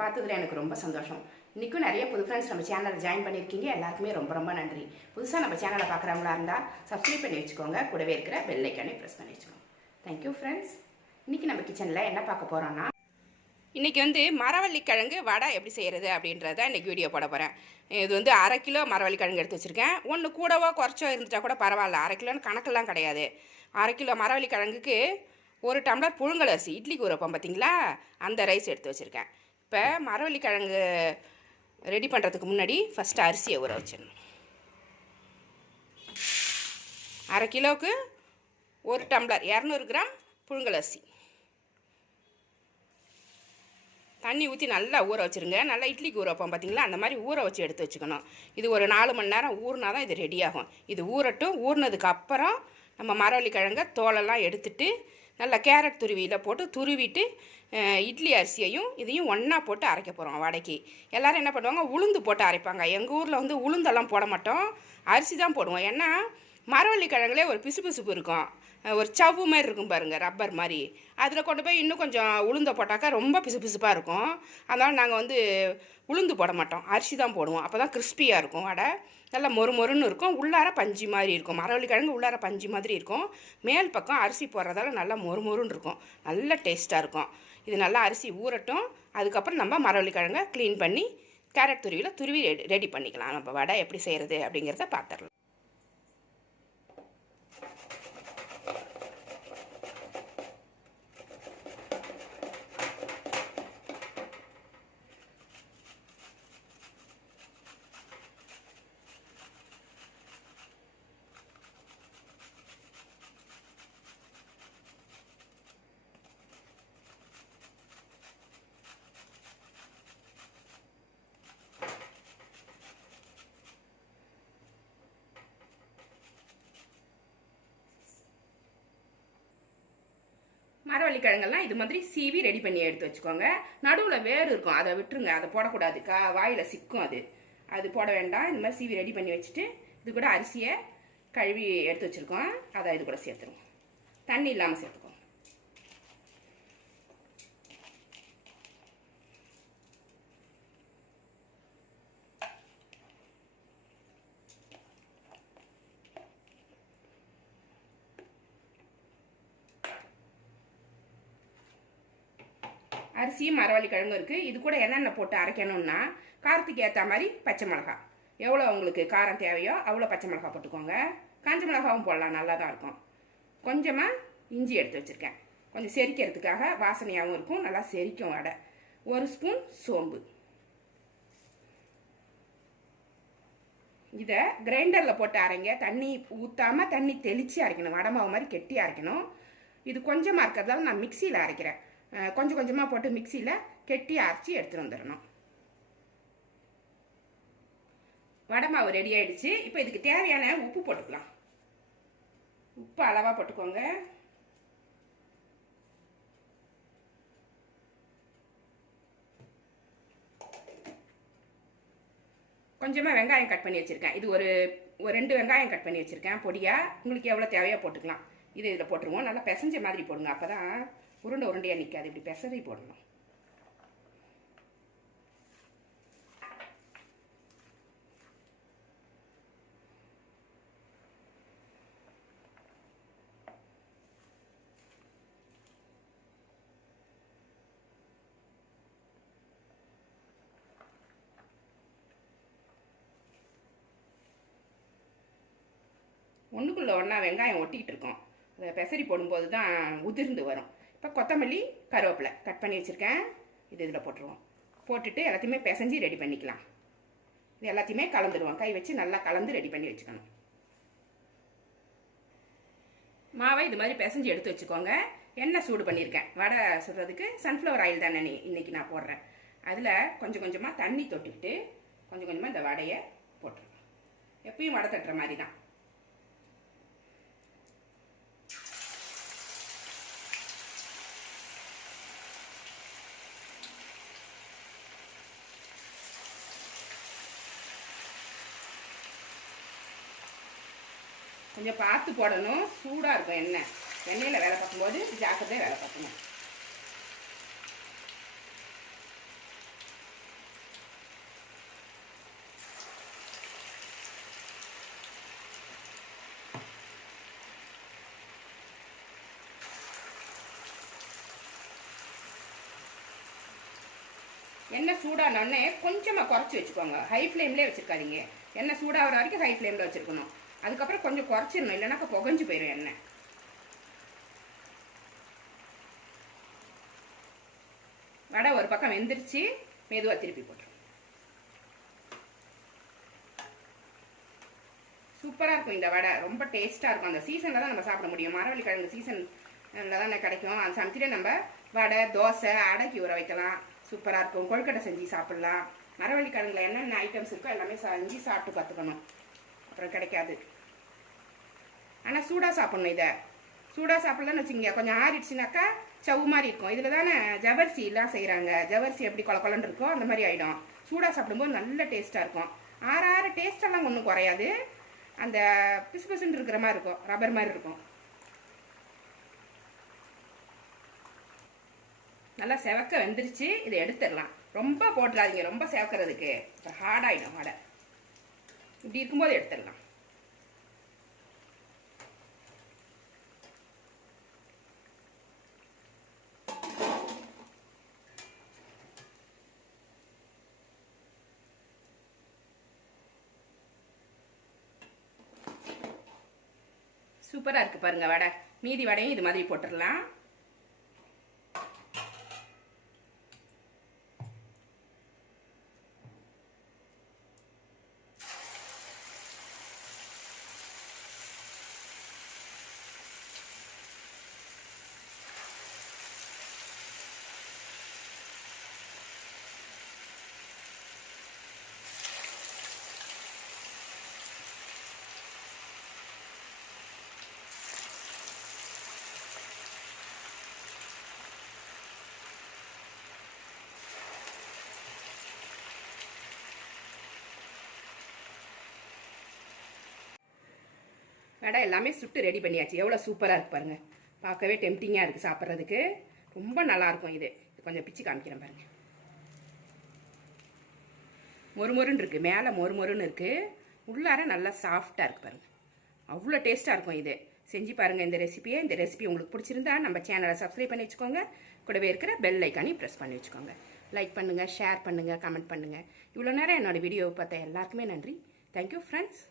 பார்த்ததுல எனக்கு ரொம்ப சந்தோஷம். இன்றைக்கும் நிறைய புது ஃப்ரெண்ட்ஸ் நம்ம சேனலில் ஜாயின் பண்ணியிருக்கீங்க. எல்லாருக்குமே ரொம்ப ரொம்ப நன்றி. புதுசாக நம்ம சேனலை பார்க்குறவங்களா இருந்தால் சப்ஸ்கிரைப் பண்ணி வச்சுக்கோங்க. கூடவே இருக்கிற பெல் ஐக்கானே ப்ரெஸ் பண்ணி வச்சுக்கோங்க. தேங்க்யூ ஃப்ரெண்ட்ஸ் இன்றைக்கி நம்ம கிச்சனில் என்ன பார்க்க போகிறோன்னா இன்றைக்கி வந்து மரவள்ளிக்கிழங்கு வடை எப்படி செய்கிறது அப்படின்றத இன்றைக்கி வீடியோ போட போகிறேன் இது வந்து அரை கிலோ மரவள்ளி கிழங்கு எடுத்து வச்சுருக்கேன். ஒன்று கூடவோ குறைச்சோ இருந்துட்டா கூட பரவாயில்ல. அரை கிலோன்னு கணக்கெல்லாம் கிடையாது. அரை கிலோ மரவள்ளிக்கிழங்குக்கு ஒரு டம்ளர் புழுங்கல் அரிசி இட்லிக்கு ஊறப்போம் பார்த்தீங்களா அந்த ரைஸ் எடுத்து வச்சுருக்கேன். இப்போ மரவள்ளி கிழங்கு ரெடி பண்ணுறதுக்கு முன்னாடி ஃபஸ்ட்டு அரிசியை ஊற வச்சிடணும். அரை கிலோவுக்கு ஒரு டம்ளர் இரநூறு கிராம் புழுங்கல் அரிசி. தண்ணி ஊற்றி நல்லா ஊற வச்சுருங்க. நல்லா இட்லிக்கு ஊற வைப்போம் பார்த்தீங்களா அந்த மாதிரி ஊற வச்சு எடுத்து வச்சுக்கணும். இது ஒரு நாலு மணி நேரம் ஊறினா தான் இது ரெடி ஆகும். இது ஊறட்டும். ஊறினதுக்கு அப்புறம் நம்ம மரவள்ளி கிழங்க தோலெல்லாம் எடுத்துட்டு நல்லா கேரட் துருவியில் போட்டு துருவிட்டு இட்லி அரிசியையும் இதையும் ஒன்றா போட்டு அரைக்க போகிறோம் வடைக்கு. எல்லோரும் என்ன பண்ணுவாங்க? உளுந்து போட்டு அரைப்பாங்க. எங்கள் ஊரில் வந்து உளுந்தெல்லாம் போட மாட்டோம். அரிசி தான் போடுவோம். ஏன்னா மரவள்ளி கிழங்குலே ஒரு பிசுபிசுப்பு இருக்கும். ஒரு சவ்வு மாதிரி இருக்கும் பாருங்கள் ரப்பர் மாதிரி. அதில் கொண்டு போய் இன்னும் கொஞ்சம் உளுந்த போட்டாக்கா ரொம்ப பிசுபிசுப்பாக இருக்கும். அதனால் நாங்கள் வந்து உளுந்து போட மாட்டோம். அரிசி தான் போடுவோம். அப்போ தான் கிறிஸ்பியாக இருக்கும் வடை. நல்லா மொறு மொறுன்னு இருக்கும். உள்ளார பஞ்சு மாதிரி இருக்கும். மரவள்ளி கிழங்கு உள்ளார பஞ்சு மாதிரி இருக்கும். மேல் பக்கம் அரிசி போடுறதால நல்லா மொறு மொறுன்னு இருக்கும். நல்ல டேஸ்ட்டாக இருக்கும். இது நல்லா அரிசி ஊறட்டும். அதுக்கப்புறம் நம்ம மரவள்ளி கிழங்கை க்ளீன் பண்ணி கேரட் துருவியில் துருவி ரெடி ரெடி பண்ணிக்கலாம். நம்ம வடை எப்படி செய்கிறது அப்படிங்கிறத பார்த்துடலாம் மரவள்ளிக்கிழங்கெல்லாம் இது மாதிரி சீவி ரெடி பண்ணி எடுத்து வச்சுக்கோங்க. நடுவில் வேர் இருக்கும். அதை விட்டுருங்க. அதை போடக்கூடாது. கா வாயில் சிக்கும் அது. அது போட வேண்டாம். இந்த மாதிரி சீவி ரெடி பண்ணி வச்சுட்டு இது கூட அரிசியை கழுவி எடுத்து வச்சுருக்கோம். அதை இது கூட சேர்த்துருவோம். தண்ணி இல்லாமல் சேர்த்துக்கோங்க. அரிசியும் மரவள்ளி கிழங்கும் இருக்குது இது கூட என்னென்ன போட்டு அரைக்கணும்னா காரத்துக்கு ஏற்ற மாதிரி பச்சை மிளகா. எவ்வளோ உங்களுக்கு காரம் தேவையோ அவ்வளோ பச்சை மிளகா போட்டுக்கோங்க. காஞ்ச மிளகாவும் போடலாம் நல்லா தான் இருக்கும். கொஞ்சமாக இஞ்சி எடுத்து வச்சுருக்கேன். கொஞ்சம் செரிக்கிறதுக்காக வாசனையாகவும் இருக்கும் நல்லா செரிக்கும் வடை. ஒரு ஸ்பூன் சோம்பு. இதை கிரைண்டரில் போட்டு அரைங்க. தண்ணி ஊற்றாமல் தண்ணி தெளித்து அரைக்கணும். வடை மாவு மாதிரி கெட்டி அரைக்கணும். இது கொஞ்சமாக இருக்கிறதால நான் மிக்சியில் அரைக்கிறேன். கொஞ்சம் கொஞ்சமாக போட்டு மிக்சியில் கெட்டி அரைச்சி எடுத்துகிட்டு வந்துடணும். வடை மாவு ரெடி ஆகிடுச்சு இப்போ இதுக்கு தேவையான உப்பு போட்டுக்கலாம். உப்பு அளவாக போட்டுக்கோங்க. கொஞ்சமாக வெங்காயம் கட் பண்ணி வச்சுருக்கேன். இது ஒரு ஒரு ரெண்டு வெங்காயம் கட் பண்ணி வச்சுருக்கேன். பொடியாக உங்களுக்கு எவ்வளோ தேவையோ போட்டுக்கலாம். இது இதில் போட்டுருவோம். நல்லா பிசைஞ்ச மாதிரி போடுங்க. அப்போ தான் உருண்டை உருண்டையாக நிற்காது இப்படி பெசரி போடணும். ஒன்றுக்குள்ளே ஒன்றா வெங்காயம் ஒட்டிக்கிட்டு இருக்கோம். அதை பெசரி போடும்போது தான் உதிர்ந்து வரும். இப்போ கொத்தமல்லி கருவேப்பிலை கட் பண்ணி வச்சுருக்கேன். இது இதில் போட்டுருவோம். போட்டுட்டு எல்லாத்தையுமே பிசைஞ்சு ரெடி பண்ணிக்கலாம். இது எல்லாத்தையுமே கலந்துடுவோம் கை வச்சு நல்லா கலந்து ரெடி பண்ணி வச்சுக்கணும். மாவை இது மாதிரி பிசைஞ்சு எடுத்து வச்சுக்கோங்க. எண்ணெய் சூடு பண்ணியிருக்கேன். வடை சுடுறதுக்கு சன்ஃப்ளவர் ஆயில் தானே நீ இன்னைக்கு நான் போடுறேன். அதில் கொஞ்சம் கொஞ்சமாக தண்ணி தொட்டுக்கிட்டு கொஞ்சம் கொஞ்சமாக இந்த வடையை போட்டுருவேன் எப்பயும் வடை தட்டுற மாதிரி தான். கொஞ்சம் பார்த்து போடணும். சூடாக இருக்கும் எண்ணெய். எண்ணெயில் வேலை பார்க்கும்போது ஜாக்கிரதையாக வேலை பார்க்கணும். எண்ணெய் சூடானோடனே கொஞ்சமாக குறைச்சி வச்சுக்கோங்க. ஹை ஃப்ளேம்லேயே வச்சுருக்காதீங்க. எண்ணெய் சூடாகிற வரைக்கும் ஹை ஃப்ளேமில் வச்சுருக்கணும். அதுக்கப்புறம் கொஞ்சம் குறைச்சிடணும். இல்லைனாக்கா புகஞ்சு போயிடும் எண்ணெய். வடை ஒரு பக்கம் வெந்துருச்சு மெதுவாக திருப்பி போட்டுரும். சூப்பராக இருக்கும் இந்த வடை. ரொம்ப டேஸ்ட்டாக இருக்கும். அந்த சீசனில் தான் நம்ம சாப்பிட முடியும். மரவள்ளி கிழங்கு சீசனில் தான் கிடைக்கும். அந்த சமயத்தில் நம்ம வடை தோசை அடைக்கி ஊற வைக்கலாம். சூப்பராக இருக்கும். கொழுக்கட்டை செஞ்சு சாப்பிட்லாம். மரவள்ளி கிழங்குல என்னென்ன ஐட்டம்ஸ் இருக்கோ எல்லாமே செஞ்சு சாப்பிட்டு கற்றுக்கணும் அப்புறம் கிடைக்காது. ஆனால் சூடாக சாப்பிட்ணும் இதை. சூடாக சாப்பிட்லன்னு வச்சுக்கோங்க கொஞ்சம் ஆறிடுச்சுனாக்கா சவு மாதிரி இருக்கும். இதில் தானே ஜவர்சிலாம் செய்கிறாங்க ஜவர்சி எப்படி கொல கொலன்னு இருக்கோ அந்த மாதிரி ஆகிடும் சூடாக சாப்பிடும்போது நல்ல டேஸ்ட்டாக இருக்கும். ஆறு ஆறு டேஸ்டெல்லாம் ஒன்றும் குறையாது. அந்த பிசு பிசுன்னு இருக்கிற மாதிரி இருக்கும். ரப்பர் மாதிரி இருக்கும். நல்லா செவக்க வெந்துருச்சு. இதை எடுத்துடலாம். ரொம்ப போட்டுறாதீங்க. ரொம்ப செவக்கிறதுக்கு. ஹார்டாகிடும் வடை இப்படி இருக்கும்போது எடுத்துடலாம். சூப்பராக இருக்குது பாருங்க வடை. மீதி வடையும் இது மாதிரி போட்டுடலாம். வடை எல்லாமே சுட்டு ரெடி பண்ணியாச்சு. எவ்வளோ சூப்பராக இருக்கு பாருங்கள் பார்க்கவே டெம்டிங்காக இருக்குது சாப்பிட்றதுக்கு. ரொம்ப நல்லாயிருக்கும் இது. இது கொஞ்சம் பிச்சு காமிக்கிறேன் பாருங்கள் மொறுமொறுன்னு இருக்குது மேலே மொறுமொறுன்னு இருக்குது உள்ளார நல்லா சாஃப்டாக இருக்குது பாருங்கள் அவ்வளோ டேஸ்ட்டாக இருக்கும் இது. செஞ்சு பாருங்கள் இந்த ரெசிபியை இந்த ரெசிபி உங்களுக்கு பிடிச்சிருந்தா நம்ம சேனலை சப்ஸ்கிரைப் பண்ணி வச்சுக்கோங்க. கூடவே இருக்கிற பெல் ஐக்கானி ப்ரெஸ் பண்ணி வச்சுக்கோங்க. லைக் பண்ணுங்கள் ஷேர் பண்ணுங்கள் கமெண்ட் பண்ணுங்கள் இவ்வளோ நேரம் என்னோடய வீடியோவை பார்த்த எல்லாருக்குமே நன்றி. Thank you friends